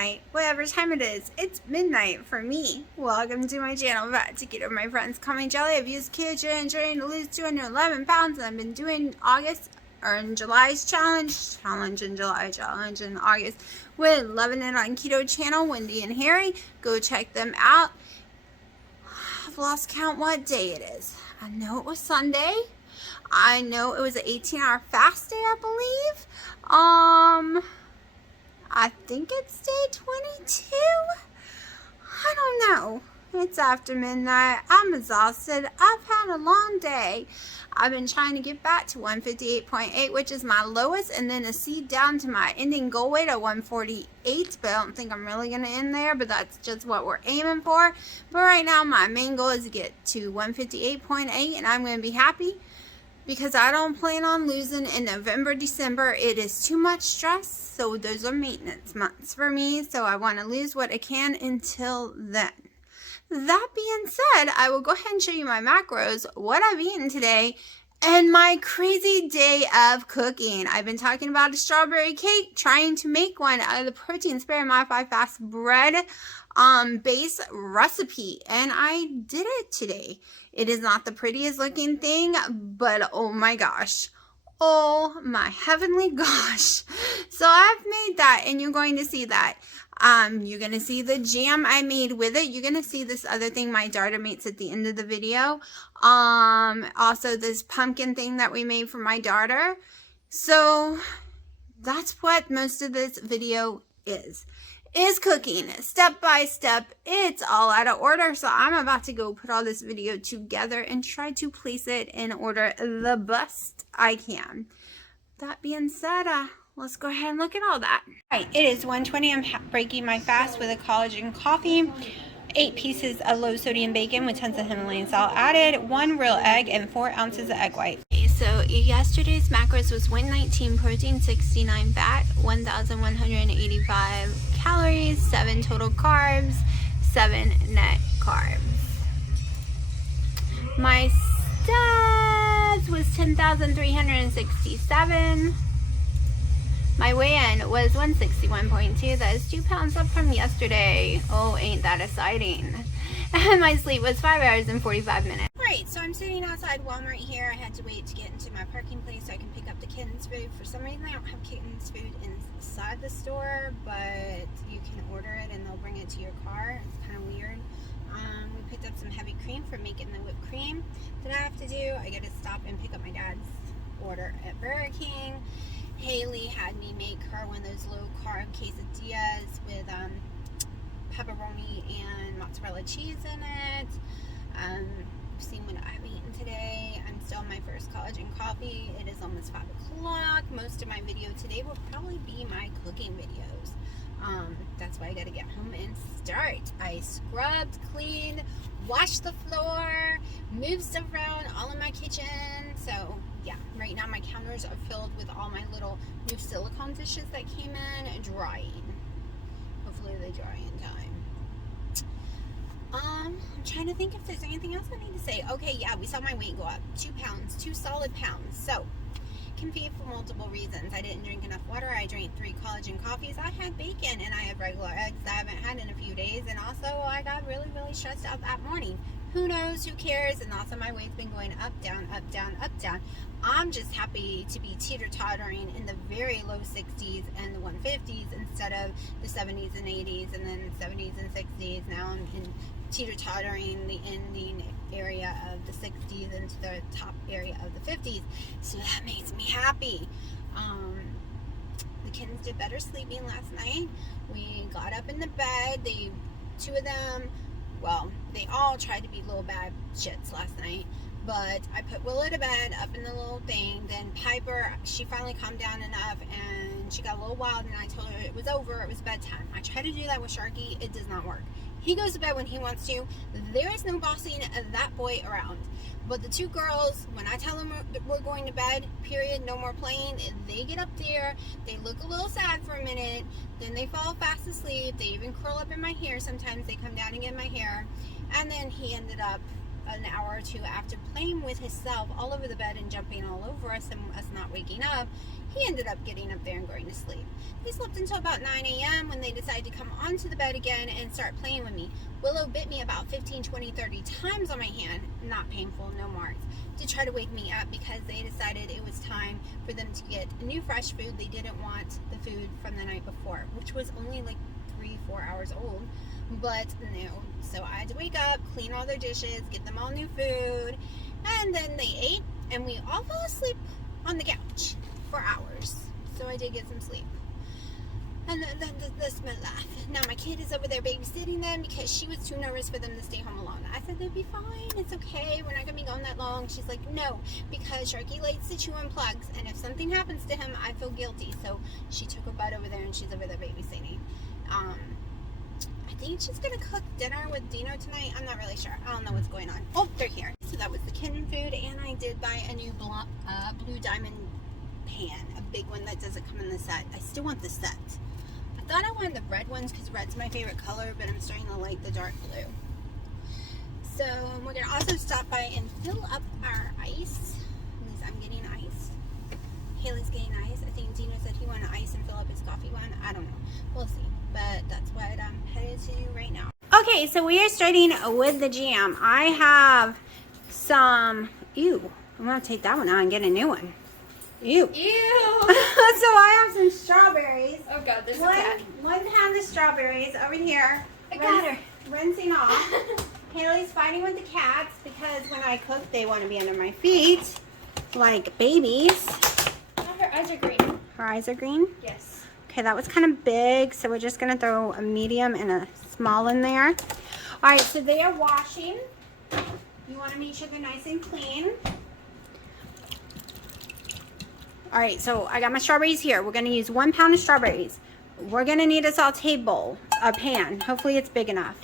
midnight, whatever time it is. It's midnight for me. Welcome to my channel. I'm about to get over my friends. Call me Jelly. I've used ketogenic to lose 211 pounds, and I've been doing July's challenge in July, challenge in August with Loving It On Keto channel, Wendy and Harry. Go check them out. I've lost count what day it is. I know it was Sunday. I know it was an 18-hour fast day, I believe. I think it's day 22. I don't know. It's after midnight. I'm exhausted. I've had a long day. I've been trying to get back to 158.8, which is my lowest, and then a seed down to my ending goal weight of 148, but I don't think I'm really going to end there, but that's just what we're aiming for. But right now, my main goal is to get to 158.8, and I'm going to be happy because I don't plan on losing in November, December. It is too much stress, so those are maintenance months for me, so I want to lose what I can until then. That being said, I will go ahead and show you my macros, what I've eaten today, and my crazy day of cooking. I've been talking about a strawberry cake, trying to make one out of the protein spare modified fast bread base recipe, and I did it today. It is not the prettiest looking thing, but oh my gosh. Oh my heavenly gosh. So I've made that, and you're going to see that. You're going to see the jam I made with it. You're going to see this other thing my daughter makes at the end of the video. Also this pumpkin thing that we made for my daughter. So that's what most of this video is cooking step by step. It's all out of order, so I'm about to go put all this video together and try to place it in order the best I can. That being said, let's go ahead and look at all that. All right, it is 1:20. I'm breaking my fast with a collagen coffee, 8 pieces of low sodium bacon with tons of Himalayan salt added, 1 real egg, and 4 ounces of egg white. So yesterday's macros was 119 protein, 69 fat, 1,185 calories, 7 total carbs, 7 net carbs. My stats was 10,367. My weigh-in was 161.2. That is 2 pounds up from yesterday. Oh, ain't that exciting. And my sleep was 5 hours and 45 minutes. Alright, so I'm sitting outside Walmart here. I had to wait to get into my parking place so I can pick up the kittens' food. For some reason, I don't have kittens' food inside the store, but you can order it and they'll bring it to your car. It's kind of weird. We picked up some heavy cream for making the whipped cream that I have to do. I got to stop and pick up my dad's order at Burger King. Haley had me make her one of those low-carb quesadillas with pepperoni and mozzarella cheese in it. Seeing what I've eaten today. I'm still on my first collagen coffee. It is almost 5 o'clock. Most of my video today will probably be my cooking videos. That's why I gotta get home and start. I scrubbed, cleaned, washed the floor, moved stuff around all in my kitchen. So yeah, right now my counters are filled with all my little new silicone dishes that came in drying. Hopefully they dry in time. I'm trying to think if there's anything else I need to say. Okay, yeah, we saw my weight go up 2 pounds, 2 solid pounds. So can be for multiple reasons. I didn't drink enough water. I drank 3 collagen coffees. I had bacon and I had regular eggs that I haven't had in a few days. And also I got really, really stressed out that morning. Who knows? Who cares? And also my weight's been going up, down, up, down, up, down. I'm just happy to be teeter-tottering in the very low 60s and the 150s instead of the 70s and 80s and then 70s and 60s. Now I'm in teeter-tottering the ending area of the 60s into the top area of the 50s. So that makes me happy. The kittens did better sleeping last night. We got up in the bed. 2 of them, well, they all tried to be little bad shits last night. But I put Willow to bed up in the little thing. Then Piper, she finally calmed down enough and she got a little wild and I told her it was over, it was bedtime. I tried to do that with Sharky, it does not work. He goes to bed when he wants to. There is no bossing that boy around. But the 2 girls, when I tell them we're going to bed, period, no more playing, they get up there, they look a little sad for a minute, then they fall fast asleep, they even curl up in my hair, sometimes they come down and get my hair, and then he ended up an hour or two after playing with himself all over the bed and jumping all over us and us not waking up, he ended up getting up there and going to sleep. He slept until about 9 a.m. when they decided to come onto the bed again and start playing with me. Willow bit me about 15, 20, 30 times on my hand, not painful, no marks, to try to wake me up because they decided it was time for them to get new fresh food. They didn't want the food from the night before, which was only like 3-4 hours old. But no, so I had to wake up, clean all their dishes, get them all new food, and then they ate, and we all fell asleep on the couch for hours. So I did get some sleep. And that's my life. Now my kid is over there babysitting them because she was too nervous for them to stay home alone. I said they'd be fine, it's okay, we're not gonna be gone that long. She's like, no, because Sharky likes to chew on plugs, and if something happens to him, I feel guilty. So she took her butt over there and she's over there babysitting. I think she's gonna cook dinner with Dino tonight. I'm not really sure. I don't know what's going on. Oh, they're here. So that was the kitten food, and I did buy a new blue diamond pan, a big one that doesn't come in the set. I still want the set. I thought I wanted the red ones because red's my favorite color, but I'm starting to like the dark blue. So we're gonna also stop by and fill up our ice. At least I'm getting ice. Haley's getting ice. I think Dino said he wanted ice and fill up his coffee one. I don't know. We'll see. But that's what I'm headed to do right now. Okay, so we are starting with the jam. I have some, ew, I'm gonna take that one out and get a new one. Ew. Ew. So I have some strawberries. Oh God, there's a cat. One pound of strawberries over here. I got her. Rinsing off. Haley's fighting with the cats because when I cook, they want to be under my feet like babies. Oh, her eyes are green. Her eyes are green? Yes. Okay, that was kind of big, so we're just going to throw a medium and a small in there. All right, so they are washing. You want to make sure they're nice and clean. All right, so I got my strawberries here. We're going to use 1 pound of strawberries. We're going to need a saute bowl, a pan. Hopefully it's big enough.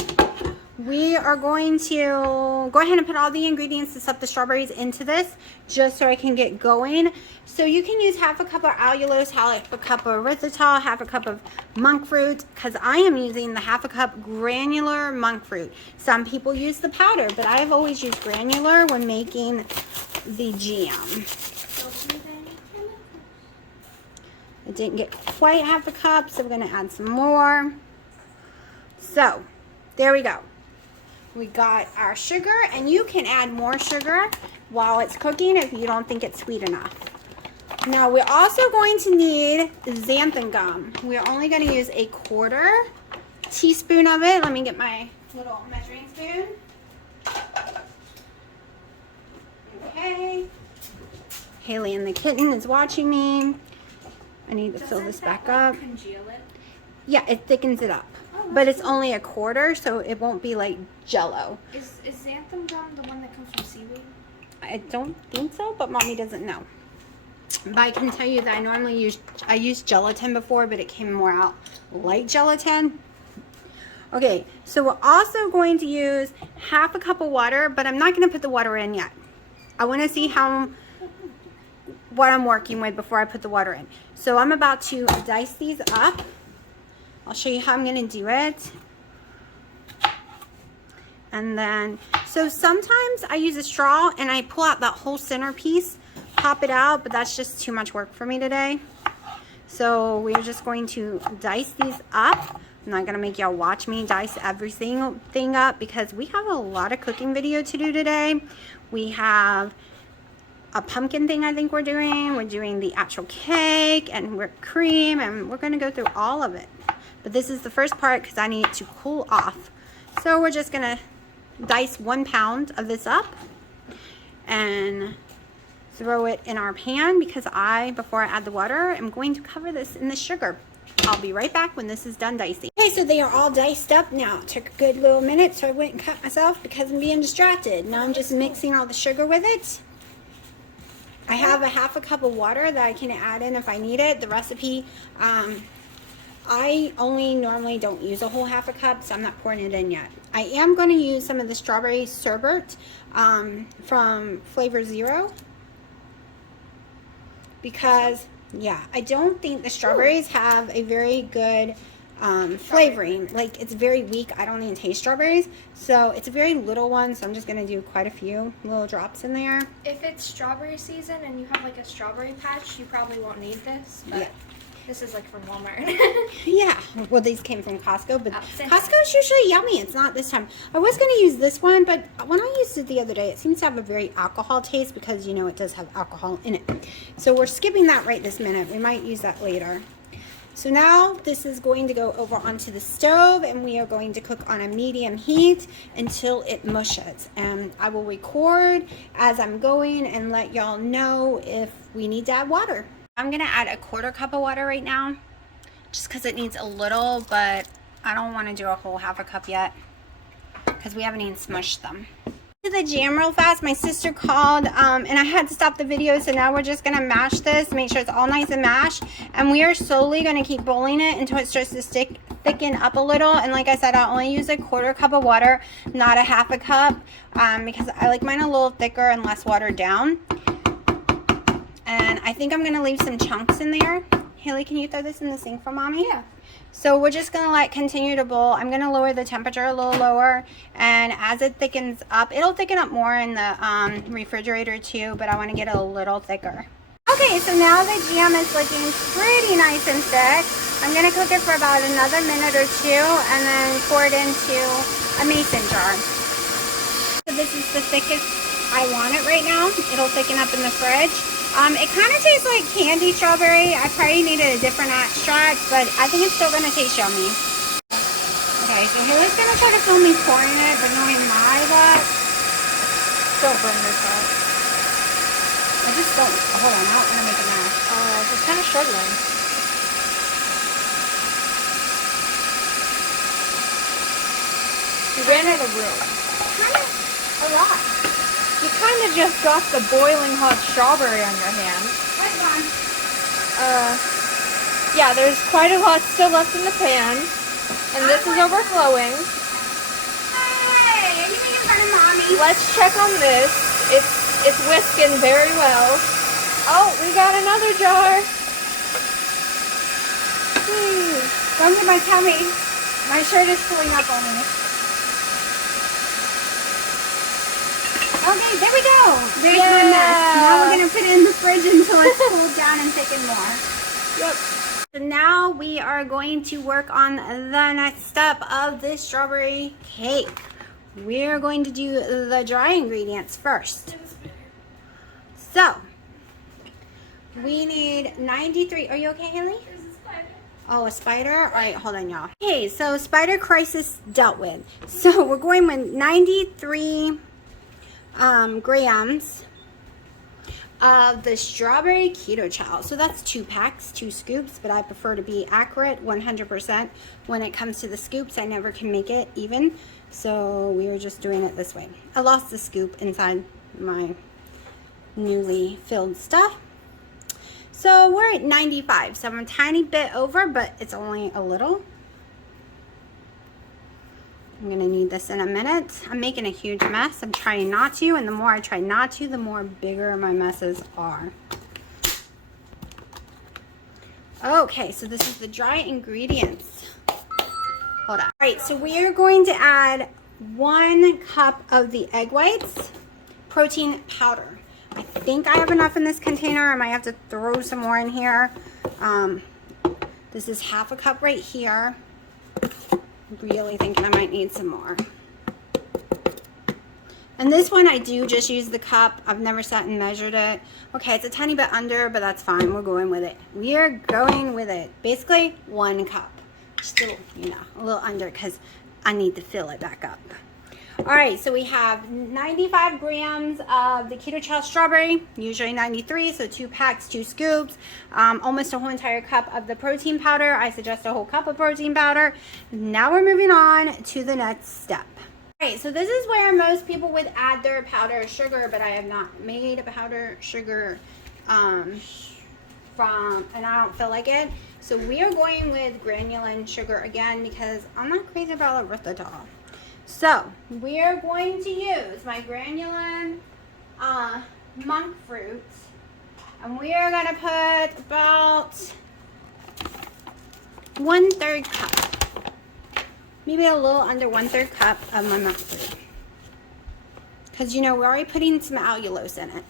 We are going to go ahead and put all the ingredients to stuff the strawberries into this just so I can get going. So you can use half a cup of allulose, half a cup of erythritol, half a cup of monk fruit, because I am using the half a cup granular monk fruit. Some people use the powder, but I have always used granular when making the jam. I didn't get quite half a cup, so we're going to add some more. So there we go. We got our sugar, and you can add more sugar while it's cooking if you don't think it's sweet enough. Now we're also going to need xanthan gum. We're only going to use a 1/4 teaspoon of it. Let me get my little measuring spoon. Okay. Haley and the kitten is watching me. I need to fill this back up. Congeal it? Yeah, it thickens it up. But it's only a 1/4, so it won't be like Jello. Is xanthan gum the one that comes from seaweed? I don't think so, but Mommy doesn't know. But I can tell you that I used gelatin before, but it came more out like gelatin. Okay, so we're also going to use half a cup of water, but I'm not going to put the water in yet. I want to see what I'm working with before I put the water in. So I'm about to dice these up. I'll show you how I'm going to do it. And then, so sometimes I use a straw and I pull out that whole center piece, pop it out, but that's just too much work for me today. So we're just going to dice these up. I'm not going to make y'all watch me dice every single thing up because we have a lot of cooking video to do today. We have a pumpkin thing I think we're doing. We're doing the actual cake and whipped cream, and we're going to go through all of it. But this is the first part because I need it to cool off. So we're just going to dice 1 pound of this up and throw it in our pan because before I add the water, I'm going to cover this in the sugar. I'll be right back when this is done dicing. Okay, so they are all diced up now. It took a good little minute, so I went and cut myself because I'm being distracted. Now I'm just mixing all the sugar with it. I have a half a cup of water that I can add in if I need it. The recipe, I only normally don't use a whole half a cup, so I'm not pouring it in yet. I am going to use some of the strawberry sherbet from Flavor Zero because, yeah, I don't think the strawberries have a very good flavoring. Like, it's very weak. I don't even taste strawberries. So it's a very little one. So I'm just going to do quite a few little drops in there. If it's strawberry season and you have like a strawberry patch, you probably won't need this. But Yeah. this is like from Walmart. Yeah. Well, these came from Costco, but Same. Costco is usually yummy. It's not this time. I was going to use this one, but when I used it the other day, it seems to have a very alcohol taste because, you know, it does have alcohol in it. So we're skipping that right this minute. We might use that later. So now this is going to go over onto the stove, and we are going to cook on a medium heat until it mushes. And I will record as I'm going and let y'all know if we need to add water. I'm going to add a 1/4 cup of water right now, just because it needs a little, but I don't want to do a whole 1/2 cup yet because we haven't even smushed them. The jam real fast. My sister called and I had to stop the video, so now we're just gonna mash this, make sure it's all nice and mashed, and we are slowly gonna keep rolling it until it starts to thicken up a little. And like I said, I only use a 1/4 cup of water, not a 1/2 cup, because I like mine a little thicker and less watered down. And I think I'm gonna leave some chunks in there. Haley, can you throw this in the sink for mommy? Yeah. So we're just gonna let continue to boil. I'm gonna lower the temperature a little lower, and as it thickens up, it'll thicken up more in the refrigerator too, but I want to get it a little thicker. Okay, so now the jam is looking pretty nice and thick. I'm gonna cook it for about another minute or two, and then pour it into a mason jar. So this is the thickest I want it right now. It'll thicken up in the fridge. It kind of tastes like candy strawberry. I probably needed a different extract, but I think it's still going to taste yummy. Okay, so Haley's going to try to film me pouring it, but knowing my luck, Don't burn yourself. I just don't. Hold on, I don't want to make a mess. It's kind of struggling. You ran out of room. Kind of a lot. You kind of just got the boiling hot strawberry on your hand. That's fine. Yeah, there's quite a lot still left in the pan, and this is overflowing. Hey, are you making fun of mommy? Let's check on this. It's whisking very well. Oh, we got another jar. Don't get my tummy. My shirt is pulling up on me. Okay, there we go. There's my mess. Now we're going to put it in the fridge until it's cooled down and thicken more. Yep. So now we are going to work on the next step of this strawberry cake. We're going to do the dry ingredients first. So, we need 93. Are you okay, Haley? Oh, a spider? All right, hold on, y'all. Okay, so spider crisis dealt with. So we're going with 93 grams of the strawberry keto chow. So that's 2 packs, 2 scoops, but I prefer to be accurate 100% when it comes to the scoops. I never can make it even, so we are just doing it this way. I lost the scoop inside my newly filled stuff. So we're at 95, so I'm a tiny bit over, but it's only a little. I'm gonna need this in a minute. I'm making a huge mess. I'm trying not to, and the more I try not to, the more bigger my messes are. Okay, so this is the dry ingredients. Hold on. All right, so we are going to add 1 cup of the egg whites, protein powder. I think I have enough in this container. I might have to throw some more in here. This is 1/2 cup right here. Really thinking I might need some more. And this one I do just use the cup. I've never sat and measured it. Okay, it's a tiny bit under, but that's fine. We're going with it. We are going with it. Basically 1 cup. Just a little, you know, a little under because I need to fill it back up. All right, so we have 95 grams of the keto chow strawberry, usually 93, so 2 packs, 2 scoops, almost a whole entire cup of the protein powder. I suggest a whole cup of protein powder. Now we're moving on to the next step. All right, so this is where most people would add their powdered sugar, but I have not made a powdered sugar and I don't feel like it. So we are going with granulin sugar again because I'm not crazy about erythritol. So we are going to use my granulin monk fruit, and we are going to put about 1/3 cup. Maybe a little under 1/3 cup of my milk food. Because, you know, we're already putting some allulose in it.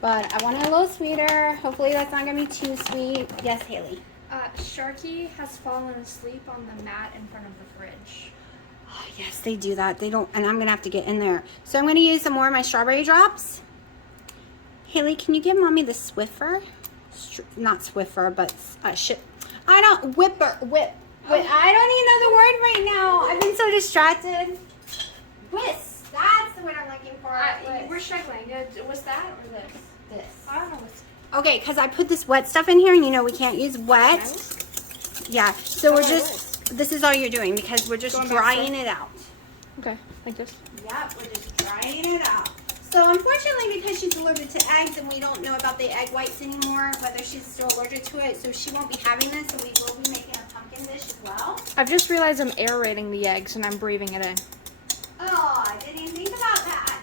But I want it a little sweeter. Hopefully that's not going to be too sweet. Yes, Haley? Sharky has fallen asleep on the mat in front of the fridge. Oh, yes, they do that. They don't, and I'm going to have to get in there. So I'm going to use some more of my strawberry drops. Haley, can you give Mommy the Swiffer? Not Swiffer, but Whipper. I don't even know the word right now. I've been so distracted. Whisk. That's the word I'm looking for. We're struggling. Was that or this? This. I don't know what's... Okay, because I put this wet stuff in here, and you know we can't use wet. Yeah, so we're just, this is all you're doing because we're just drying it out. Okay, like this? Yep, we're just drying it out. So unfortunately, because she's allergic to eggs and we don't know about the egg whites anymore, whether she's still allergic to it, so she won't be having this, so we will be making a pumpkin dish as well. I've just realized I'm aerating the eggs and I'm breathing it in. Oh, I didn't even think about that.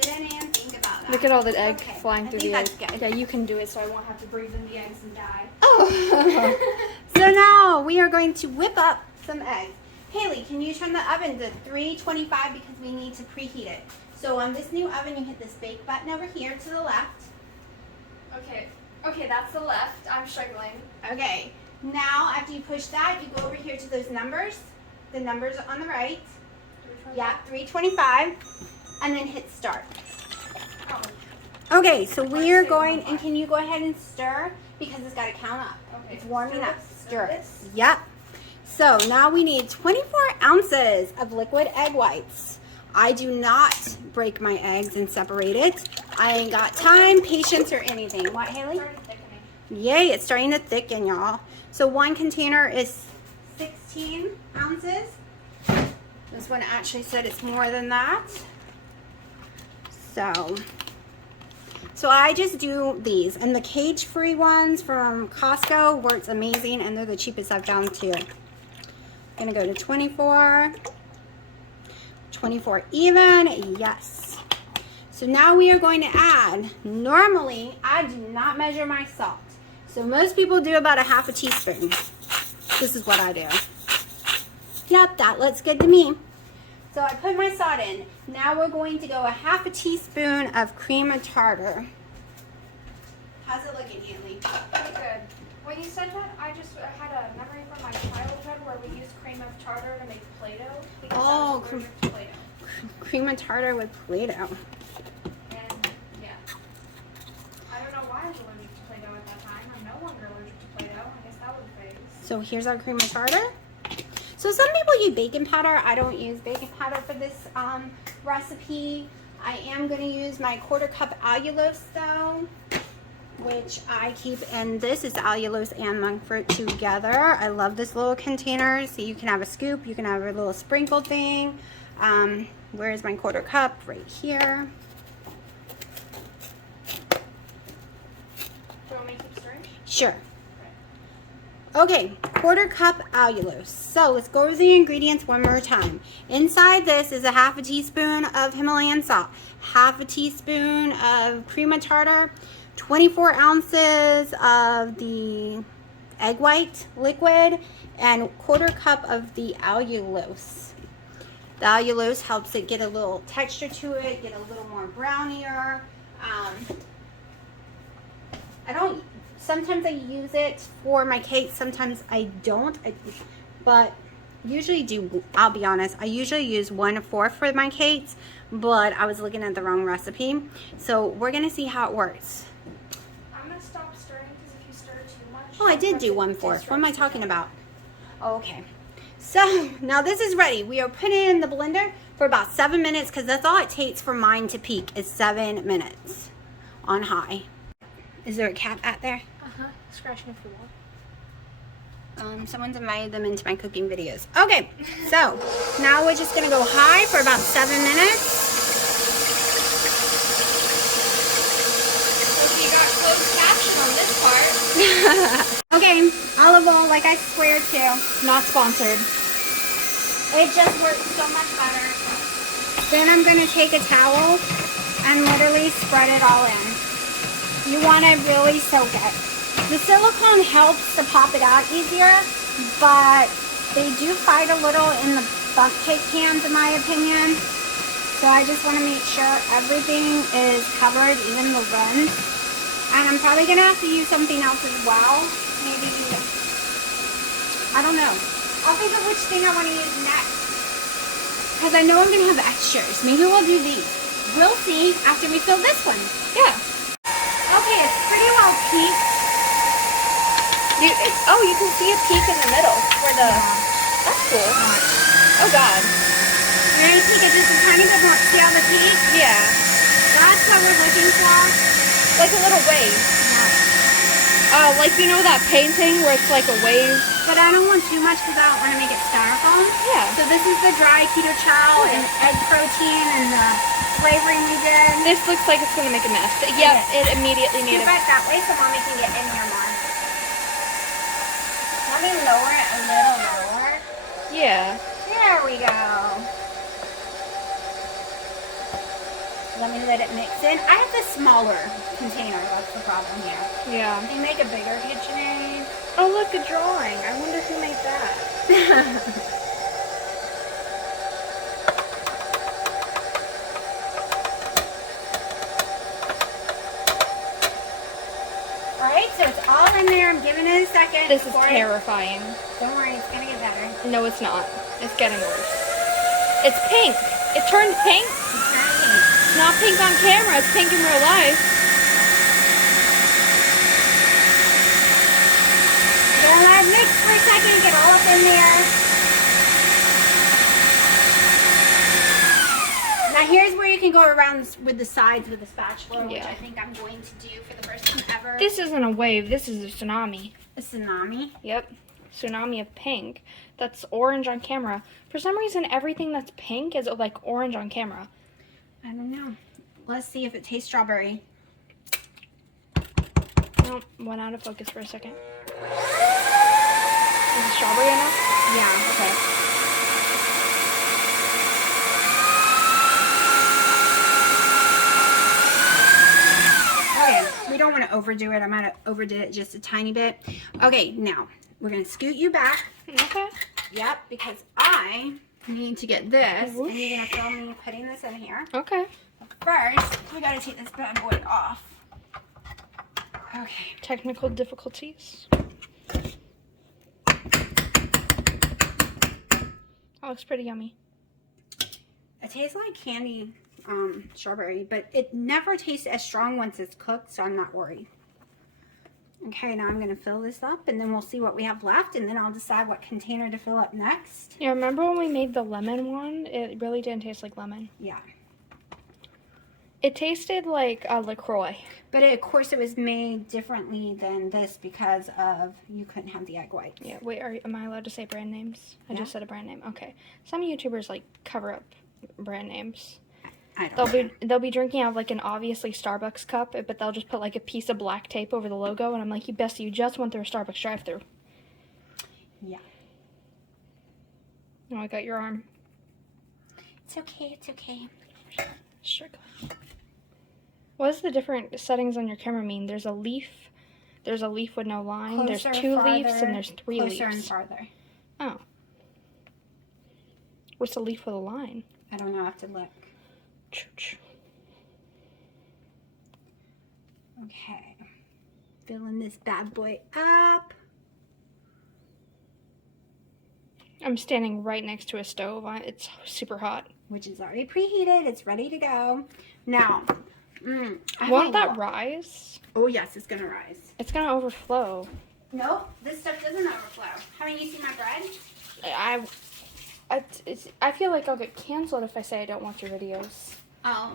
Didn't even think about that. Look at all the egg flying through the egg. Good. Yeah, you can do it so I won't have to breathe in the eggs and die. Oh. So now we are going to whip up some eggs. Haley, can you turn the oven to 325 because we need to preheat it. So on this new oven, you hit this bake button over here to the left. Okay, that's the left. I'm struggling. Okay, now after you push that, you go over here to those numbers. The numbers on the right. 325? Yeah, 325. And then hit start. Oh. Okay, so we are going, and can you go ahead and stir? Because it's got to count up. Okay. It's warming up. Stir. This? Yep. So now we need 24 ounces of liquid egg whites. I do not break my eggs and separate it. I ain't got time, patience, or anything. What, Haley? Started thickening. Yay, it's starting to thicken, y'all. So one container is 16 ounces. This one actually said it's more than that. So I just do these. And the cage-free ones from Costco works amazing, and they're the cheapest I've found too. Gonna go to 24 even, yes. So now we are going to add, normally I do not measure my salt. So most people do about a half a teaspoon. This is what I do. Yep, that looks good to me. So I put my salt in. Now we're going to go a half a teaspoon of cream of tartar. How's it looking, Haley? Pretty good. When you said that, I just had a memory from my childhood where we used cream of tartar to make Play-Doh. Because I was allergic to Play-Doh. Cream of tartar with Play-Doh. And, yeah. I don't know why I was allergic to Play-Doh at that time. I'm no longer allergic to Play-Doh. I guess that was a phase. So here's our cream of tartar. So some people use baking powder. I don't use baking powder for this recipe. I am going to use my 1/4 cup allulose though, which I keep, and this is allulose and monk fruit together. I love this little container. So you can have a scoop, you can have a little sprinkle thing. Where's my 1/4 cup? Right here. Do you want me to keep stirring? Sure. Okay, 1/4 cup allulose. So let's go over the ingredients one more time. Inside this is a half a teaspoon of Himalayan salt, half a teaspoon of cream of tartar, 24 ounces of the egg white liquid, and 1/4 cup of the allulose. The allulose helps it get a little texture to it, get a little more brownier. Sometimes I use it for my cakes, sometimes I don't, but usually do, I'll be honest, I usually use 1/4 for my cakes, but I was looking at the wrong recipe. So we're gonna see how it works. I'm going to stop stirring because if you stir too much... Oh, I did do 1/4. What am I talking about? Oh, okay. So now this is ready. We are putting it in the blender for about 7 minutes because that's all it takes for mine to peak is 7 minutes on high. Is there a cat out there? Scratching up the wall. Someone's invited them into my cooking videos. Okay, so now we're just gonna go high for about 7 minutes. So you got closed caption on this part. Okay, olive oil like I swear to. Not sponsored. It just works so much better. Then I'm gonna take a towel and literally spread it all in. You wanna really soak it. The silicone helps to pop it out easier, but they do fight a little in the bundt cake cans, in my opinion. So I just want to make sure everything is covered, even the rims. And I'm probably going to have to use something else as well. Maybe, I don't know. I'll think of which thing I want to use next. Because I know I'm going to have extras. Maybe we'll do these. We'll see after we fill this one. Yeah. Okay, it's pretty well peaked. You can see a peak in the middle where the. That's cool. Oh God. We're going to take it just a tiny bit more. See how the peak? Yeah. That's what we're looking for. Like a little wave. Like you know that painting where it's like a wave? But I don't want too much because I don't want to make it styrofoam. Yeah. So this is the dry keto chow and egg protein and the flavoring we did. This looks like it's gonna make a mess. Yep, it immediately made Scoop it. it that way so mommy can get in here more. Let me lower it a little lower. Yeah. There we go. Let me let it mix in. I have the smaller container. That's the problem here. Yeah. They make a bigger KitchenAid. Oh, look, a drawing. I wonder who made that. Alright, so it's all in there. I'm giving it a second. This is terrifying. Don't worry, it's going to get better. No, it's not. It's getting worse. It's pink. It turned pink. It's turning. It's not pink on camera. It's pink in real life. Gonna let it mix for a second, get all up in there. Now here's where you can go around with the sides with the spatula, which I think I'm going to do for the first time ever. This isn't a wave. This is a tsunami. A tsunami? Yep. Tsunami of pink. That's orange on camera. For some reason, everything that's pink is like orange on camera. I don't know. Let's see if it tastes strawberry. Nope, went out of focus for a second. Is it strawberry enough? Yeah. Okay. Okay, we don't want to overdo it. I might have overdid it just a tiny bit. Okay, now we're going to scoot you back. Okay. Yep, because I need to get this. Whoosh. And you're going to film me putting this in here. Okay. First, we got to take this bad boy off. Okay. Technical difficulties. That looks pretty yummy. It tastes like candy strawberry, but it never tastes as strong once it's cooked, so I'm not worried. Okay, now I'm going to fill this up, and then we'll see what we have left, and then I'll decide what container to fill up next. Yeah, remember when we made the lemon one? It really didn't taste like lemon. Yeah. It tasted like a LaCroix. But of course it was made differently than this because of you couldn't have the egg whites. Yeah, wait, am I allowed to say brand names? I Yeah. just said a brand name. Okay. Some YouTubers like cover up brand names. I don't know. They'll be drinking out of like an obviously Starbucks cup, but they'll just put like a piece of black tape over the logo, and I'm like, you just went through a Starbucks drive-through. Yeah. Oh, I got your arm. It's okay, it's okay. Strictly. What does the different settings on your camera mean? There's a leaf with no line. Closer, there's 2 farther, leaves, and there's 3 closer and leaves. farther. Oh. What's a leaf with a line? I don't know, I have to look. Okay. Filling this bad boy up. I'm standing right next to a stove. It's super hot. Which is already preheated. It's ready to go. Now, Won't that rise? Oh, yes, it's going to rise. It's gonna overflow. Nope, this stuff doesn't overflow. Haven't you seen my bread? I feel like I'll get canceled if I say I don't want your videos. Oh.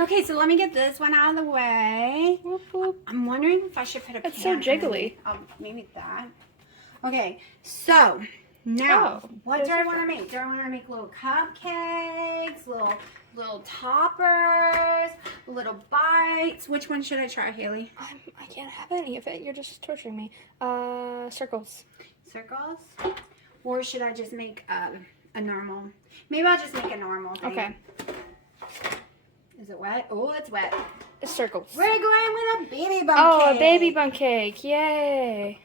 Okay, so let me get this one out of the way. Whoop, whoop. I'm wondering if I should put a It's so pan jiggly. maybe that. Okay, so now, Oh, what do I want to make? Do I want to make little cupcakes, little toppers, little bites? Which one should I try, Haley? I can't have any of it. You're just torturing me. Circles. Circles? Or should I just make a normal? Maybe I'll just make a normal thing. Okay. Is it wet? Oh, it's wet. Circles. We're going with a baby bun Oh, cake. a baby bun cake. Yay.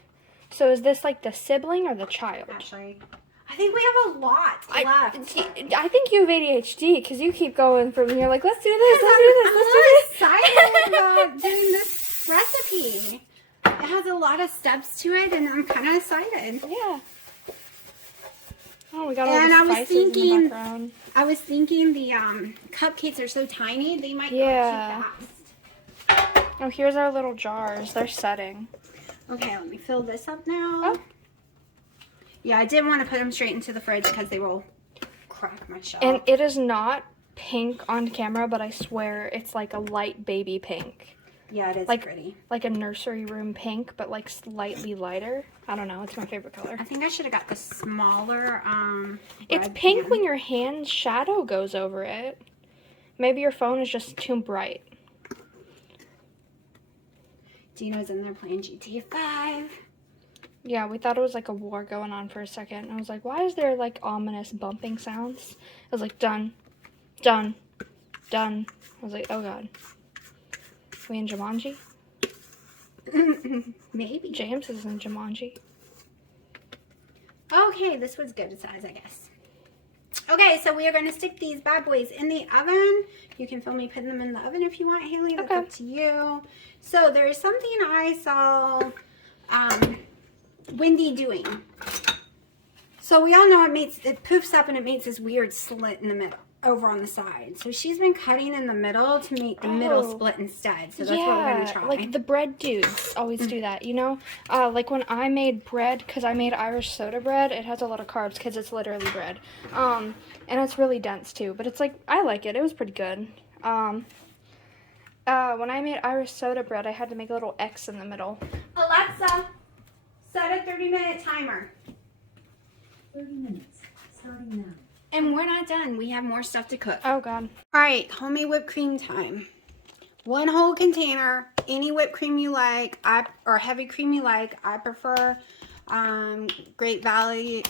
So is this like the sibling or the child? Actually, I think we have a lot left. I think you have ADHD because you keep going from you're like, let's do this, let's do this, let's do this. I'm excited about doing this recipe. It has a lot of steps to it, and I'm kind of excited. Yeah. Oh, we got all And the I was spices in the thinking- background. I was thinking the cupcakes are so tiny, they might Yeah. go too fast. Oh, here's our little jars. They're setting. Okay, let me fill this up now. Oh. Yeah, I didn't want to put them straight into the fridge because they will crack my shell. And it is not pink on camera, but I swear it's like a light baby pink. yeah, it is like- pretty. Like a nursery room pink, but like slightly lighter. I don't know. It's my favorite color. I think I should have got the smaller. It's red pink pan. when your hand's shadow goes over it. Maybe your phone is just too bright. Dino's in there playing GTA 5. Yeah, we thought it was like a war going on for a second. I was like, why is there like ominous bumping sounds? I was like, done, done, done. I was like, oh god. We in Jumanji? Maybe. James is in Jumanji. Okay, this was good size, I guess. Okay, so we are going to stick these bad boys in the oven. You can film me putting them in the oven if you want, Haley. That's Okay. up to you. So there's something I saw Wendy doing. So we all know it poofs up and it makes this weird slit in the middle, over on the side. So she's been cutting in the middle to make the middle split instead. So that's what we're going to try. Like the bread dudes always do that, you know? Like when I made bread, because I made Irish soda bread, it has a lot of carbs because it's literally bread. And it's really dense too, but it's like, I like it. It was pretty good. When I made Irish soda bread, I had to make a little X in the middle. Alexa, set a 30-minute timer. 30 minutes, starting now. And we're not done. We have more stuff to cook. Oh god. All right, homemade whipped cream time. 1 whole container, any whipped cream you like, or heavy cream you like. I prefer Great Valley,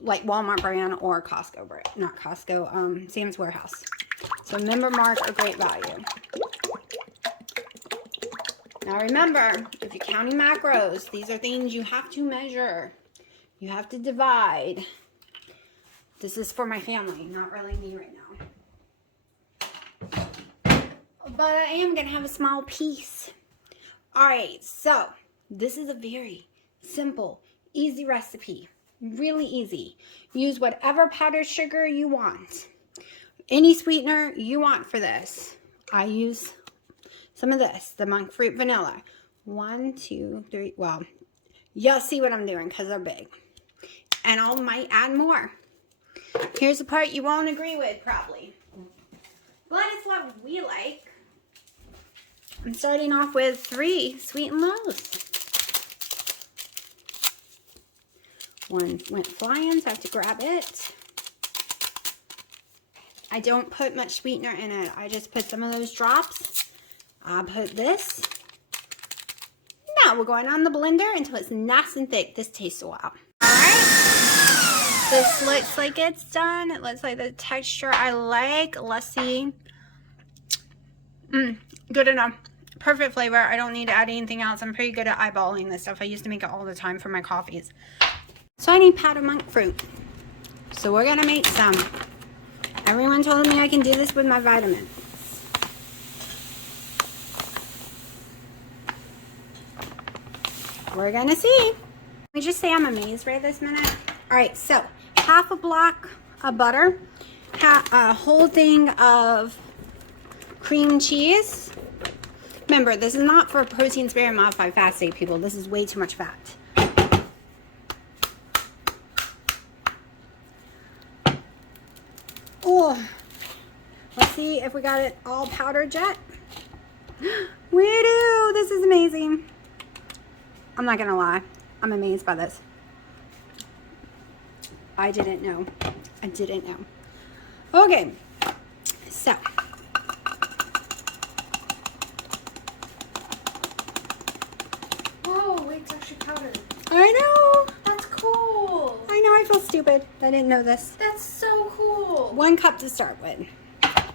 like Walmart brand, or Costco brand. Not Costco, Sam's Warehouse. So Member Mark or Great Value. Now remember, if you're counting macros, these are things you have to measure. You have to divide. This is for my family, not really me right now. But I am going to have a small piece. Alright, so this is a very simple, easy recipe. Really easy. Use whatever powdered sugar you want. Any sweetener you want for this. I use some of this, the monk fruit vanilla. 1, 2, 3, well, you'll see what I'm doing because they're big. And I might add more. Here's the part you won't agree with, probably. But it's what we like. I'm starting off with 3 sweet and lows. 1 went flying, so I have to grab it. I don't put much sweetener in it. I just put some of those drops. I put this. Now we're going on the blender until it's nice and thick. This takes a while. Alright. This looks like it's done. It looks like the texture I like. Let's see. Good enough. Perfect flavor. I don't need to add anything else. I'm pretty good at eyeballing this stuff. I used to make it all the time for my coffees. So I need powdered monk fruit. So we're going to make some. Everyone told me I can do this with my vitamins. We're going to see. Let me just say I'm amazed right this minute. Alright, so half a block of butter, a whole thing of cream cheese. Remember, this is not for protein sparing modified fat state people. This is way too much fat. Oh, let's see if we got it all powdered yet. We do. This is amazing. I'm not gonna lie. I'm amazed by this. I didn't know. I didn't know. Okay, so Whoa, wait, it's actually powdered. I know. That's cool. I know. I feel stupid. I didn't know this. That's so cool. 1 cup to start with.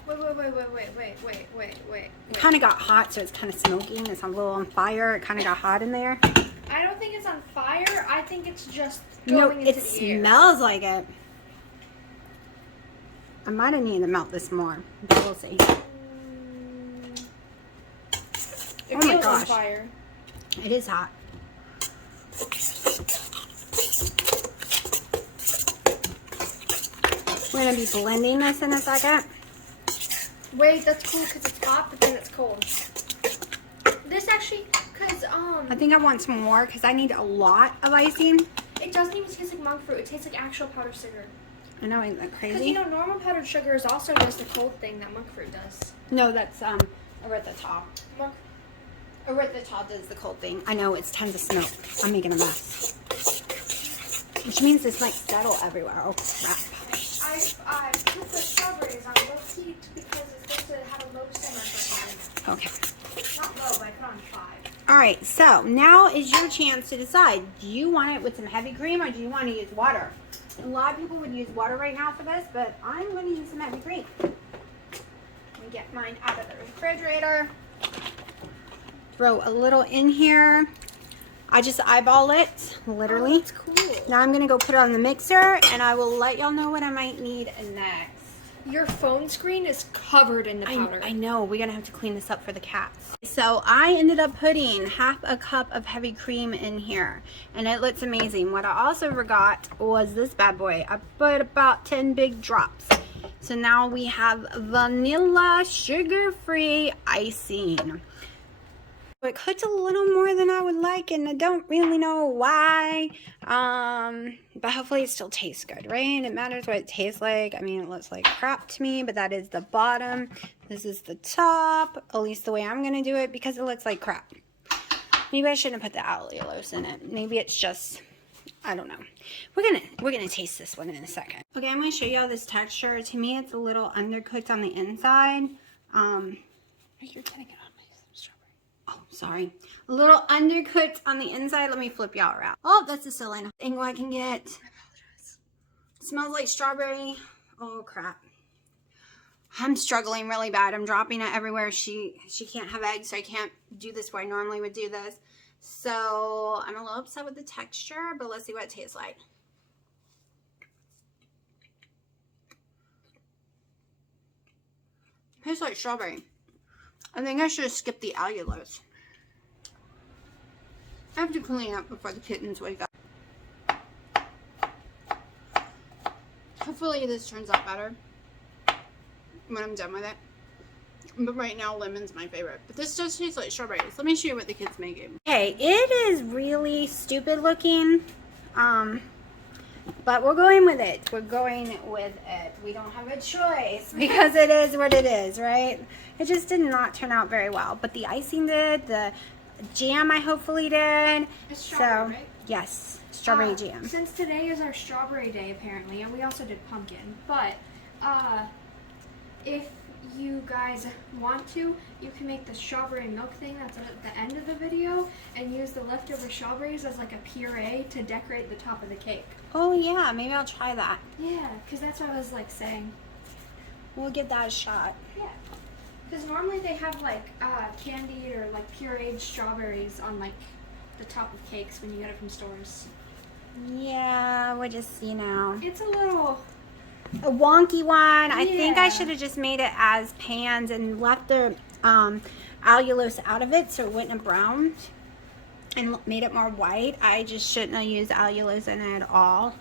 Wait. It kind of got hot, so it's kind of smoking. It's a little on fire. It kind of got hot in there. I don't think it's on fire. I think it's just No, going it into the air. smells like it. I might have needed to melt this more, but we'll see. It Oh my feels on gosh. fire. It is hot. We're going to be blending this in a second. Wait, that's cool because it's hot, but then it's cold. This actually, because I think I want some more because I need a lot of icing. it doesn't even taste like monk fruit. It tastes like actual powdered sugar. I know, isn't that Because crazy? you know, normal powdered sugar is also just the cold thing that monk fruit does. No, that's erythritol. Monk. Erythritol does the cold thing. I know, it's tons of smoke. I'm making a mess. Which means this might settle everywhere. Oh, crap. I put the strawberries on low heat because it's supposed to have a low simmer for Okay. 5. Not low, but I put on 5. All right, so now is your chance to decide. Do you want it with some heavy cream or do you want to use water? A lot of people would use water right now for this, but I'm going to use some heavy cream. Let me get mine out of the refrigerator. Throw a little in here. I just eyeball it, literally. Oh, that's cool. Now I'm going to go put it on the mixer, and I will let y'all know what I might need next. Your phone screen is covered in the powder. I know, we're gonna have to clean this up for the cats. So I ended up putting half a cup of heavy cream in here, and it looks amazing. What I also forgot was this bad boy. I put about 10 big drops. So now we have vanilla sugar-free icing. It cooked a little more than I would like, and I don't really know why. But hopefully it still tastes good, right? It matters what it tastes like. I mean, it looks like crap to me, but that is the bottom. This is the top, at least the way I'm gonna do it, because it looks like crap. Maybe I shouldn't have put the allulose in it. Maybe it's just, I don't know. We're gonna taste this one in a second. Okay, I'm gonna show y'all this texture. To me, it's a little undercooked on the inside. You're getting it on my strawberry. Oh, sorry. A little undercooked on the inside. Let me flip y'all around. Oh, that's a silly angle I can get. Smells like strawberry. Oh, crap. I'm struggling really bad. I'm dropping it everywhere. She can't have eggs, so I can't do this where I normally would do this. So I'm a little upset with the texture, but let's see what it tastes like. It tastes like strawberry. I think I should have skipped the allulose. I have to clean up before the kittens wake up. Hopefully this turns out better when I'm done with it. But right now, lemon's my favorite. But this does taste like strawberries. Let me show you what the kids make it. Okay, it is really stupid looking. But we're going with it. We're going with it. We don't have a choice because it is what it is, right? It just did not turn out very well. But the icing did. The jam I hopefully did. It's strawberry, So, right? yes, strawberry jam. Since today is our strawberry day, apparently, and we also did pumpkin. But if you guys want to, you can make the strawberry milk thing that's at the end of the video and use the leftover strawberries as like a puree to decorate the top of the cake. Oh yeah, maybe I'll try that. Yeah, because that's what I was like saying. We'll give that a shot. Yeah. Because normally they have like candied or like pureed strawberries on like the top of cakes when you get it from stores. Yeah, we'll just see now. It's a little... A wonky one. I think I Yeah. should have just made it as pans and left the allulose out of it so it wouldn't have browned and made it more white. I just shouldn't have used allulose in it at all.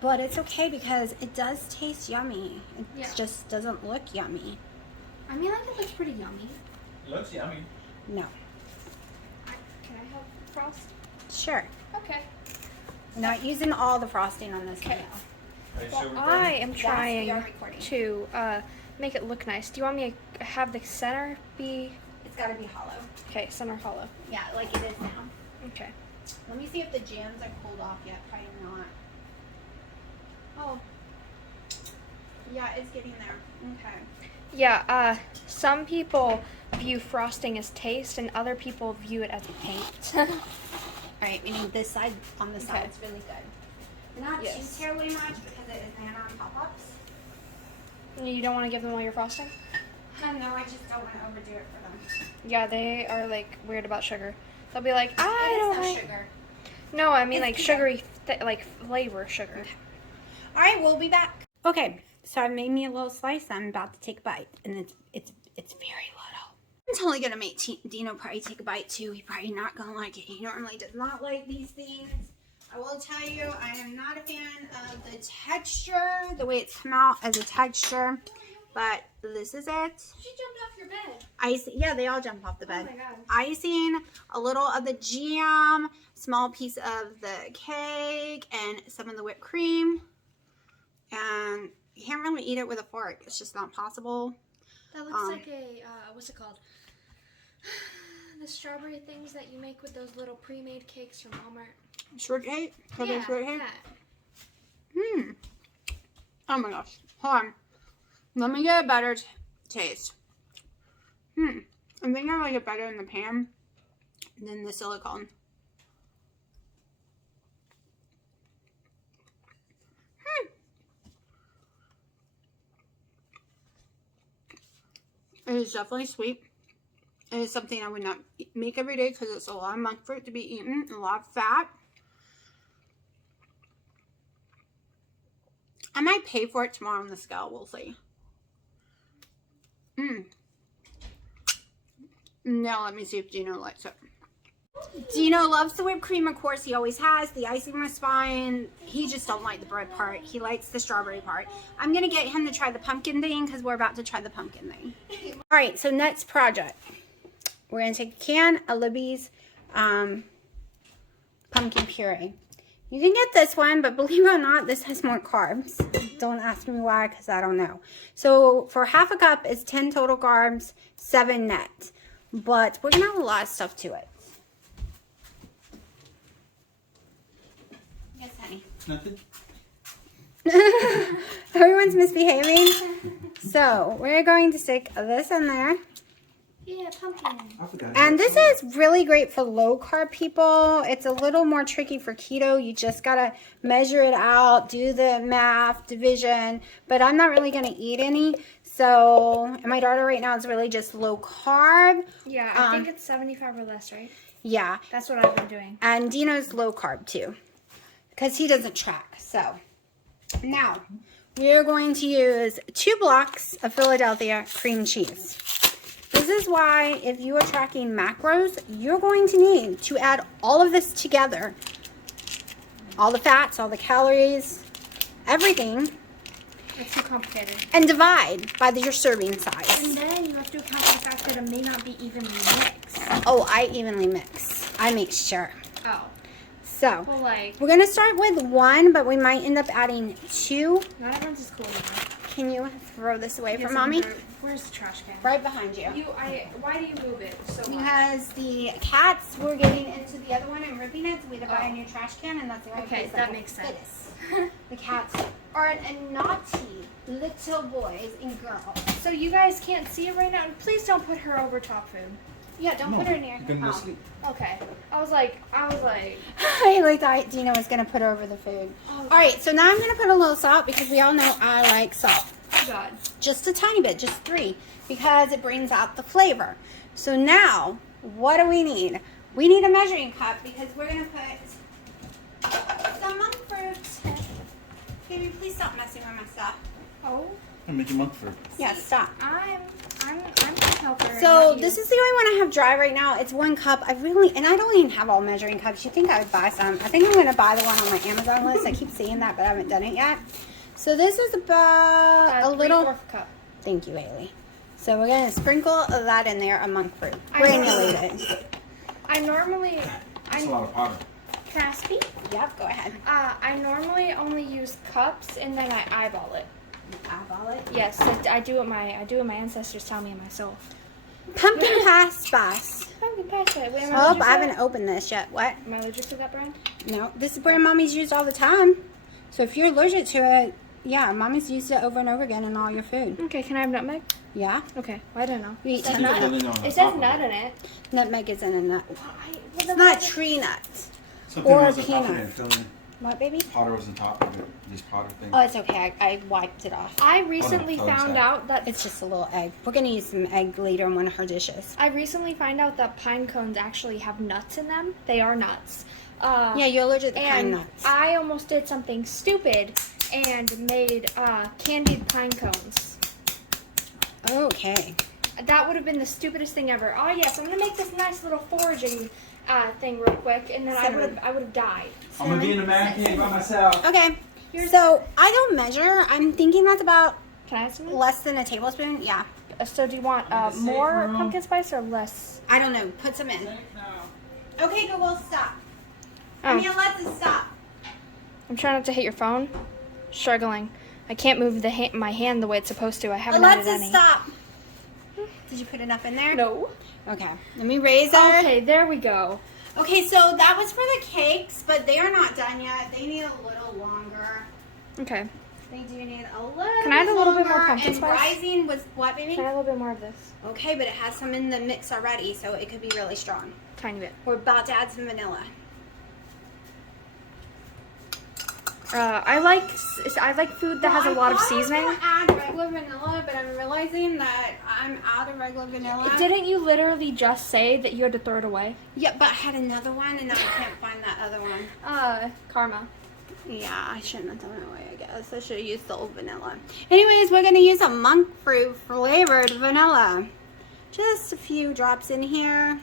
But it's okay because it does taste yummy. It Yeah. just doesn't look yummy. I mean, like, it looks pretty yummy. Looks yummy. No. Can I have frost? Sure. Okay. I'm not using all the frosting on this Okay. video. Are you Well, still I recording? am Yes, trying we are recording. to make it look nice. Do you want me to have the center be... It's got to be hollow. Okay, center hollow. Yeah, like it is now. Okay. Let me see if the jams are cooled off yet. Probably not. Oh. Yeah, it's getting there. Okay. Yeah, some people view frosting as taste and other people view it as paint. All right, we need this side on the side. Okay. It's really good. Not Yes. too terribly much because it is banana on pop-ups. You don't want to give them all your frosting? I know, I just don't want to overdo it for them. Yeah, they are like weird about sugar. They'll be like, I It don't is no like sugar. No, I mean It's like keto. sugary, like flavor sugar. All right, we'll be back. Okay, so I made me a little slice. I'm about to take a bite, and it's very little. I'm totally gonna make Dino probably take a bite too. He probably not gonna like it. He normally does not like these things. I will tell you, I am not a fan of the texture, the way it's come out as a texture, but this is it. She jumped off your bed. Icing, yeah, they all jump off the bed. Oh my God. Icing, a little of the jam, small piece of the cake, and some of the whipped cream. And you can't really eat it with a fork. It's just not possible. That looks like a, what's it called? The strawberry things that you make with those little pre-made cakes from Walmart. Shortcake? Yeah, Shortcake? yeah. Oh my gosh. Hold on. Let me get a better taste. I think I like it better in the pan than the silicone. It is definitely sweet. It is something I would not make every day because it's a lot of monk fruit to be eaten, a lot of fat. I might pay for it tomorrow on the scale. We'll see. Now let me see if Dino likes it. Dino loves the whipped cream, of course. He always has. The icing was fine. He just don't like the bread part. He likes the strawberry part. I'm going to get him to try the pumpkin thing because we're about to try the pumpkin thing. All right, so next project. We're going to take a can of Libby's pumpkin puree. You can get this one, but believe it or not, this has more carbs. Don't ask me why, because I don't know. So for half a cup, it's 10 total carbs, 7 net. But we're going to have a lot of stuff to it. Yes, honey. Nothing? Everyone's misbehaving. So we're going to stick this in there. Yeah, pumpkin. I forgot. And this is really great for low carb people. It's a little more tricky for keto. You just gotta measure it out, do the math, division. But I'm not really gonna eat any. So, and my daughter right now is really just low carb. Yeah, I think it's 75 or less, right? Yeah. That's what I've been doing. And Dino's low carb too, because he doesn't track. So now we're going to use 2 blocks of Philadelphia cream cheese. This is why if you are tracking macros, you're going to need to add all of this together. All the fats, all the calories, everything. It's too complicated. And divide by your serving size. And then you have to account for the fact that it may not be evenly mixed. Oh, I evenly mix. I make sure. Oh. So, Well, like, we're going to start with 1, but we might end up adding 2. not everyone's as cool as me. Can you throw this away Yes, from I can mommy? throw- Where's the trash can? Right behind you. Why do you move it so much? Because the cats were getting into the other one and ripping it, so we had to buy a new trash can, and that's the only Okay, place that will makes fit sense. it. The cats are naughty little boys and girls. So you guys can't see it right now. Please don't put her over top food. Yeah, don't put her near You're gonna her. go sleep. Okay. I was like. I thought Dino was going to put her over the food. Oh, All right, so now I'm going to put a little salt because we all know I like salt. God. Just a tiny bit, just 3, because it brings out the flavor. So now, what do we need? We need a measuring cup because we're going to put some monk fruit. Baby, please stop messing with my stuff. Oh. I'm making monk fruit. Yeah, stop. I'm a helper. So this is the only one I have dry right now. It's 1 cup. I don't even have all measuring cups. You think I would buy some? I think I'm going to buy the one on my Amazon list. I keep seeing that, but I haven't done it yet. So this is about a little. 3/4 cup. Thank you, Haley. So we're going to sprinkle that in there, a monk fruit. I Granulate it. I normally. That's a lot of powder. Can I speak? Yep, go ahead. I normally only use cups and then I eyeball it. Eyeball it. Yes, I do what my ancestors tell me in my soul. Pumpkin pie spice. Pumpkin pie. Wait, am I Oh, allergic I to haven't that? opened this yet. What? Am I allergic to that brand? No, this is brand mommy's used all the time. So if you're allergic to it, yeah, mommy's used it over and over again in all your food. Okay, can I have nutmeg? Yeah? Okay, well, I don't know. You eat It says nutmeg? Put it on nut. top It says of nut it. in it. Nutmeg is in a nut. Well, It's not tree nuts. Something Or else on top of peanut. it, fill in. What, baby? Powder was on top of it. This powder thing. Oh, it's okay. I wiped it off. I recently Oh, no, found sorry. out that It's just a little egg. We're gonna use some egg later in one of her dishes. I recently found out that pine cones actually have nuts in them. They are nuts. Yeah, you're allergic to pine And nuts. I almost did something stupid and made candied pine cones. Okay. That would have been the stupidest thing ever. Oh yes, I'm gonna make this nice little foraging thing real quick, and then Cinnamon. I would have died. I'm gonna be in the man cave by myself. Okay. So I don't measure. I'm thinking that's about Can I have some? less than a tablespoon. Yeah. So do you want more pumpkin spice or less? I don't know. Put some in. Okay, Google, stop. Oh. Alexa, stop. I'm trying not to hit your phone. Struggling. I can't move my hand the way it's supposed to. I haven't added Alexa, any. stop. Did you put enough in there? No. Okay. Let me raise her. Okay, there we go. Okay, so that was for the cakes, but they are not done yet. They need a little longer. Okay. They do need a little. Can I add a little bit more longer, pumpkin and spice? Rising was what, baby? Can I have a little bit more of this? Okay, but it has some in the mix already, so it could be really strong. Tiny bit. We're about to add some vanilla. I like food that has a lot of seasoning. I was gonna add regular vanilla, but I'm realizing that I'm out of regular vanilla. Didn't you literally just say that you had to throw it away? Yeah, but I had another one, and now I can't find that other one. Karma. Yeah, I shouldn't have thrown it away, I guess. I should have used the old vanilla. Anyways, we're going to use a monk fruit flavored vanilla. Just a few drops in here.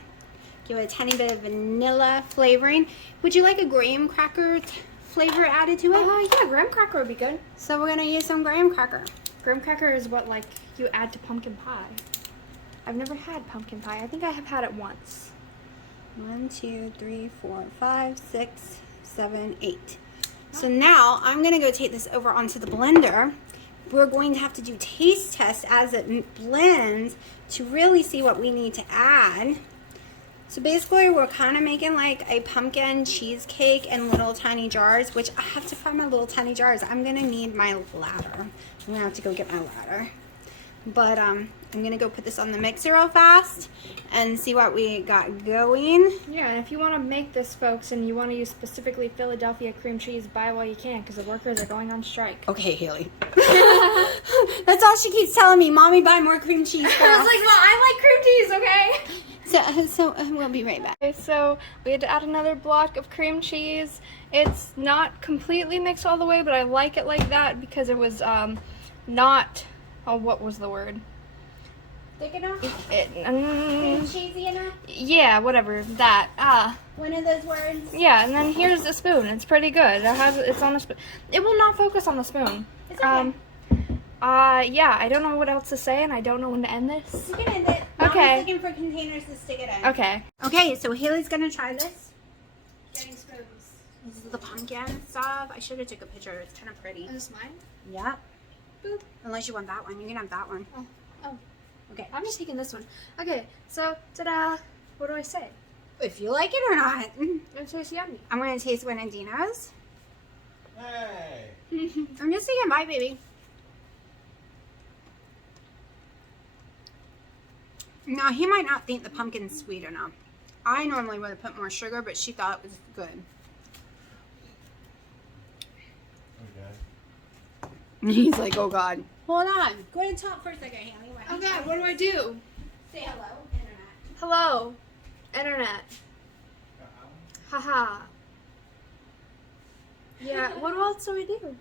Give it a tiny bit of vanilla flavoring. Would you like a graham cracker flavor added to it? Yeah, graham cracker would be good. So we're going to use some graham cracker. Graham cracker is what, like, you add to pumpkin pie. I've never had pumpkin pie. I think I have had it once. 1, 2, 3, 4, 5, 6, 7, 8. So now I'm going to go take this over onto the blender. We're going to have to do taste tests as it blends to really see what we need to add. So basically we're kind of making like a pumpkin cheesecake in little tiny jars, which I have to find my little tiny jars. I'm going to need my ladder. I'm going to have to go get my ladder. But I'm going to go put this on the mixer real fast and see what we got going. Yeah, and if you want to make this, folks, and you want to use specifically Philadelphia cream cheese, buy while you can, because the workers are going on strike. Okay, Haley. That's all she keeps telling me. Mommy, buy more cream cheese. I was like, well, I like cream cheese, okay? So we'll be right back. Okay, so we had to add another block of cream cheese. It's not completely mixed all the way, but I like it like that because it was not... Oh, what was the word? Thick enough? Cream Cheesy enough? Yeah, whatever. That. One of those words? Yeah, and then here's the spoon. It's pretty good. It's on a spoon. It will not focus on the spoon. It's okay. Yeah, I don't know what else to say, and I don't know when to end this. You can end it. Okay. Mommy's looking for containers to stick it in. Okay. Okay, so Haley's gonna try this. Getting spoons. This is the pumpkin stuff. I should have took a picture. It's kind of pretty. Is this mine? Yeah. Boop. Unless you want that one, you can have that one. Oh. Okay. I'm just taking this one. Okay, so, ta-da. What do I say? If you like it or not. It tastes yummy. I'm gonna taste one of Dino's. Hey. I'm just saying bye, baby. Now, he might not think the pumpkin's sweet enough. I normally would have put more sugar, but she thought it was good. Okay. He's like, oh, God. Hold on. Go to the top for a second, Haley. Okay, what do I do? Say hello, Internet. Hello, Internet. Haha. Yeah, what else do I do?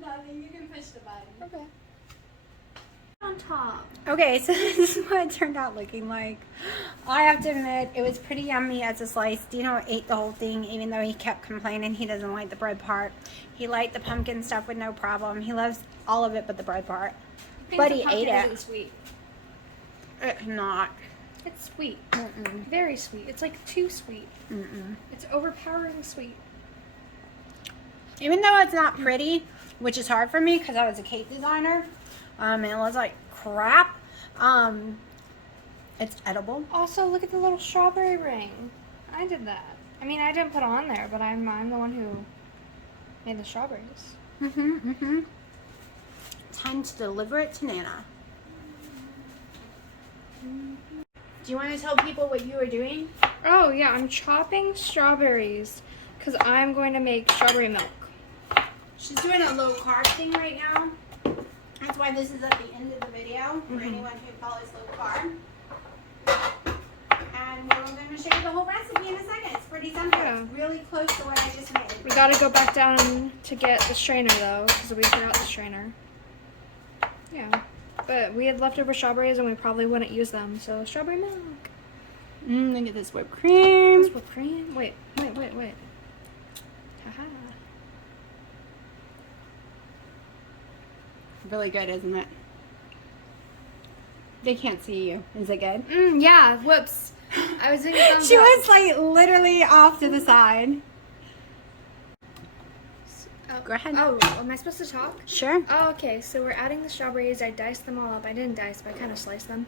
Nothing. You can push the button. Okay. On top. Okay, so this is what it turned out looking like. I have to admit, it was pretty yummy as a slice. Dino ate the whole thing, even though he kept complaining he doesn't like the bread part. He liked the pumpkin stuff with no problem. He loves all of it but the bread part. But he ate it. Isn't sweet. It's not. It's sweet. Very sweet. It's like too sweet. It's overpowering sweet. Even though it's not pretty, which is hard for me because I was a cake designer, and it was like crap, it's edible. Also, look at the little strawberry ring. I did that. I mean, I didn't put it on there, but I'm the one who made the strawberries. Time to deliver it to Nana. Do you want to tell people what you were doing? Oh, yeah, I'm chopping strawberries because I'm going to make strawberry milk. She's doing a low carb thing right now. That's why this is at the end of the video for anyone who follows low carb. And we're going to show you the whole recipe in a second. It's pretty simple. Yeah. It's really close to what I just made. We got to go back down to get the strainer though, because we forgot the strainer. Yeah, but we had leftover strawberries and we probably wouldn't use them, so strawberry milk. Look at this whipped cream. This whipped cream? Wait. Haha. Really good, isn't it? They can't see you. Is it good? Yeah, whoops. I was doing a thumbs She up. was like literally off to the side. Go ahead. Oh, am I supposed to talk? Sure. Oh, okay. So we're adding the strawberries. I diced them all up. I didn't dice, but I kind of sliced them.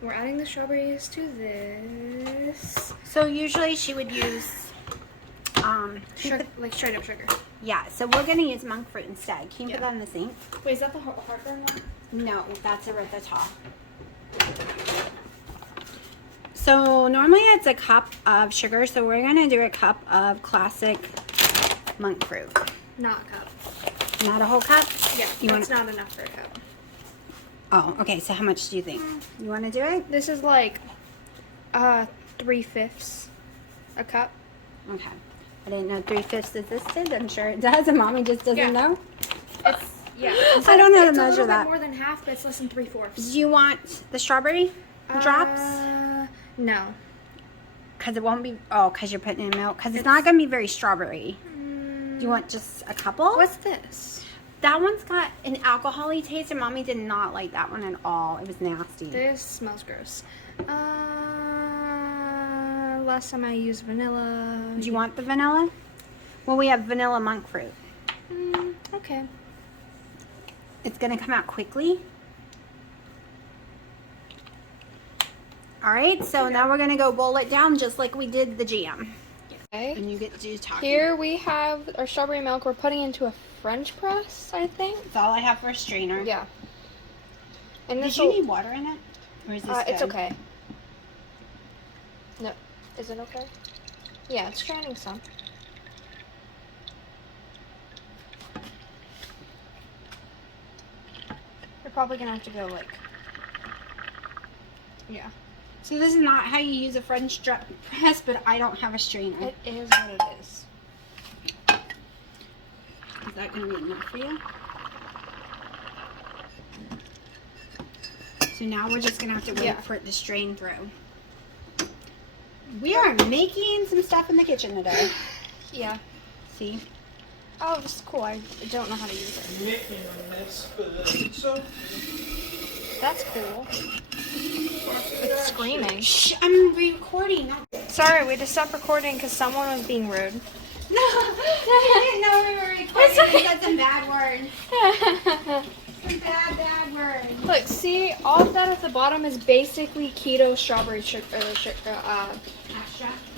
We're adding the strawberries to this. So usually she would use Like straight up sugar. yeah, so we're gonna use monk fruit instead. Can you put Yeah. that in the sink? Wait, is that the heartburn one? No, that's a erythritol. So normally it's a cup of sugar, so we're gonna do a cup of classic monk fruit. Not a cup. Not a whole cup? Yeah, You that's wanna- not enough for a cup. Oh, okay, so how much do you think? You wanna do it? This is like 3/5 a cup. Okay. I didn't know 3/5 existed. I'm sure it does, and mommy just doesn't Yeah. know. It's yeah. I don't know how to It's a measure little that. bit more than half, but it's less than 3/4. Do you want the strawberry drops? No. Because it won't be, because you're putting in milk. Because it's not going to be very strawberry. Do you want just a couple? What's this? That one's got an alcohol-y taste, and mommy did not like that one at all. It was nasty. This smells gross. Last time I used vanilla. Do you want the vanilla? Well, we have vanilla monk fruit. Okay. It's going to come out quickly. All right, so now we're going to go boil it down just like we did the jam. Okay. And you get to do talking. Here we have our strawberry milk. We're putting into a French press, I think. That's all I have for a strainer. Yeah. And Did this you need water in it? Or is this it's good? okay. No. Is it okay? Yeah, it's draining some. You're probably gonna have to go like. Yeah. So this is not how you use a French press, but I don't have a strainer. It is what it is. Is that going to be enough for you? So now we're just going to have to wait Yeah. for it to strain through. We are making some stuff in the kitchen today. Yeah. See? Oh, this is cool. I don't know how to use it. Making a mess, but so That's cool. It's screaming. Shh, I'm recording. Sorry, we had to stop recording because someone was being rude. No, I didn't know we were recording. It's okay. I said some bad words. Some bad words. Look, see, all of that at the bottom is basically keto strawberry sugar. Extra.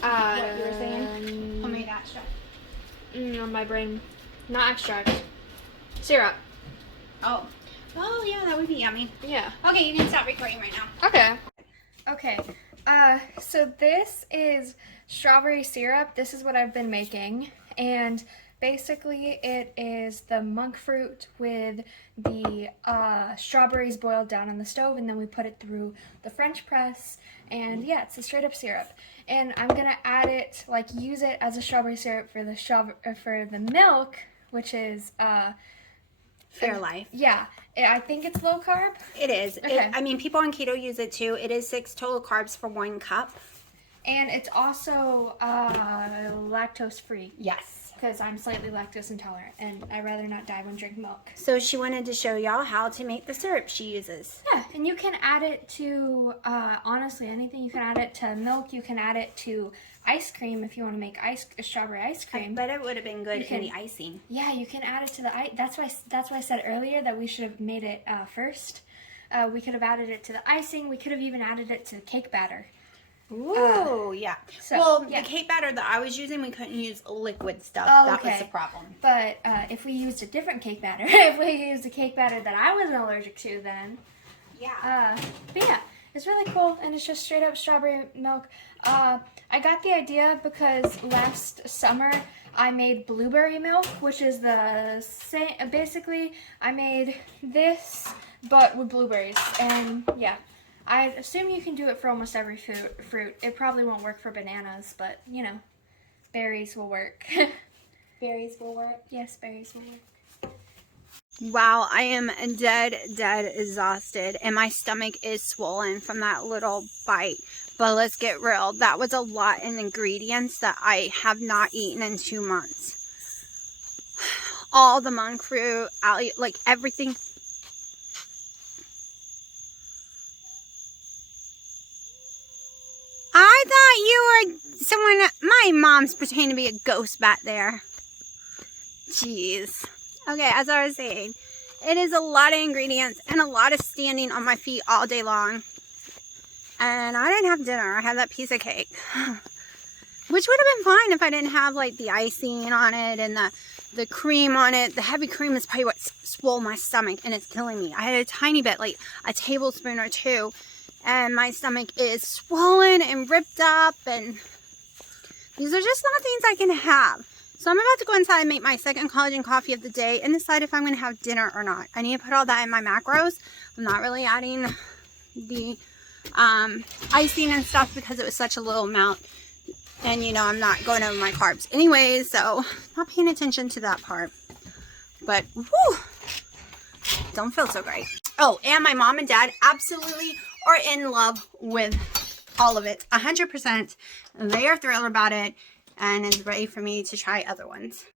What you were saying? Homemade extra. On my brain. Not extract. Syrup. Oh. Oh, yeah, that would be yummy. Yeah. Okay, you can stop recording right now. Okay. Okay. So this is strawberry syrup. This is what I've been making. And basically it is the monk fruit with the strawberries boiled down on the stove, and then we put it through the French press. And yeah, it's a straight up syrup. And I'm gonna add it, like use it as a strawberry syrup for the milk, which is Fairlife. yeah. I think it's low carb. It is. Okay. I mean, people on keto use it too. It is 6 total carbs for 1 cup. And it's also lactose free Yes. because I'm slightly lactose intolerant and I'd rather not die when drinking milk. So she wanted to show y'all how to make the syrup she uses. Yeah, and you can add it to honestly anything. You can add it to milk. You can add it to ice cream if you want to make strawberry ice cream. But it would have been good You can- in the icing. Yeah, you can add it to the ice. That's why I said earlier that we should have made it first. We could have added it to the icing. We could have even added it to the cake batter. Ooh, yeah. so, well, yeah. the cake batter that I was using, we couldn't use liquid stuff. Oh, that was okay. the problem. But if we used a different cake batter, if we used a cake batter that I wasn't allergic to, then Yeah. but yeah, It's really cool, and it's just straight up strawberry milk. I got the idea because last summer I made blueberry milk, which is the same. Basically, I made this, but with blueberries, and yeah. I assume you can do it for almost every fruit. It probably won't work for bananas, but, you know, berries will work. Berries will work? Yes, berries will work. Wow, I am dead exhausted, and my stomach is swollen from that little bite. But let's get real, that was a lot in ingredients that I have not eaten in 2 months. All the monk fruit, like everything. I thought you were someone. My mom's pretending to be a ghost back there. Jeez. Okay, as I was saying, it is a lot of ingredients and a lot of standing on my feet all day long. And I didn't have dinner. I had that piece of cake. Which would have been fine if I didn't have like the icing on it and the cream on it. The heavy cream is probably what swole my stomach and it's killing me. I had a tiny bit, like a tablespoon or two. And my stomach is swollen and ripped up. And these are just not things I can have. So I'm about to go inside and make my second collagen coffee of the day and decide if I'm going to have dinner or not. I need to put all that in my macros. I'm not really adding the icing and stuff because it was such a little amount. And, you know, I'm not going over my carbs anyways, so not paying attention to that part. But, whew, don't feel so great. Oh, and my mom and dad absolutely are in love with all of it. 100%. They are thrilled about it and is ready for me to try other ones.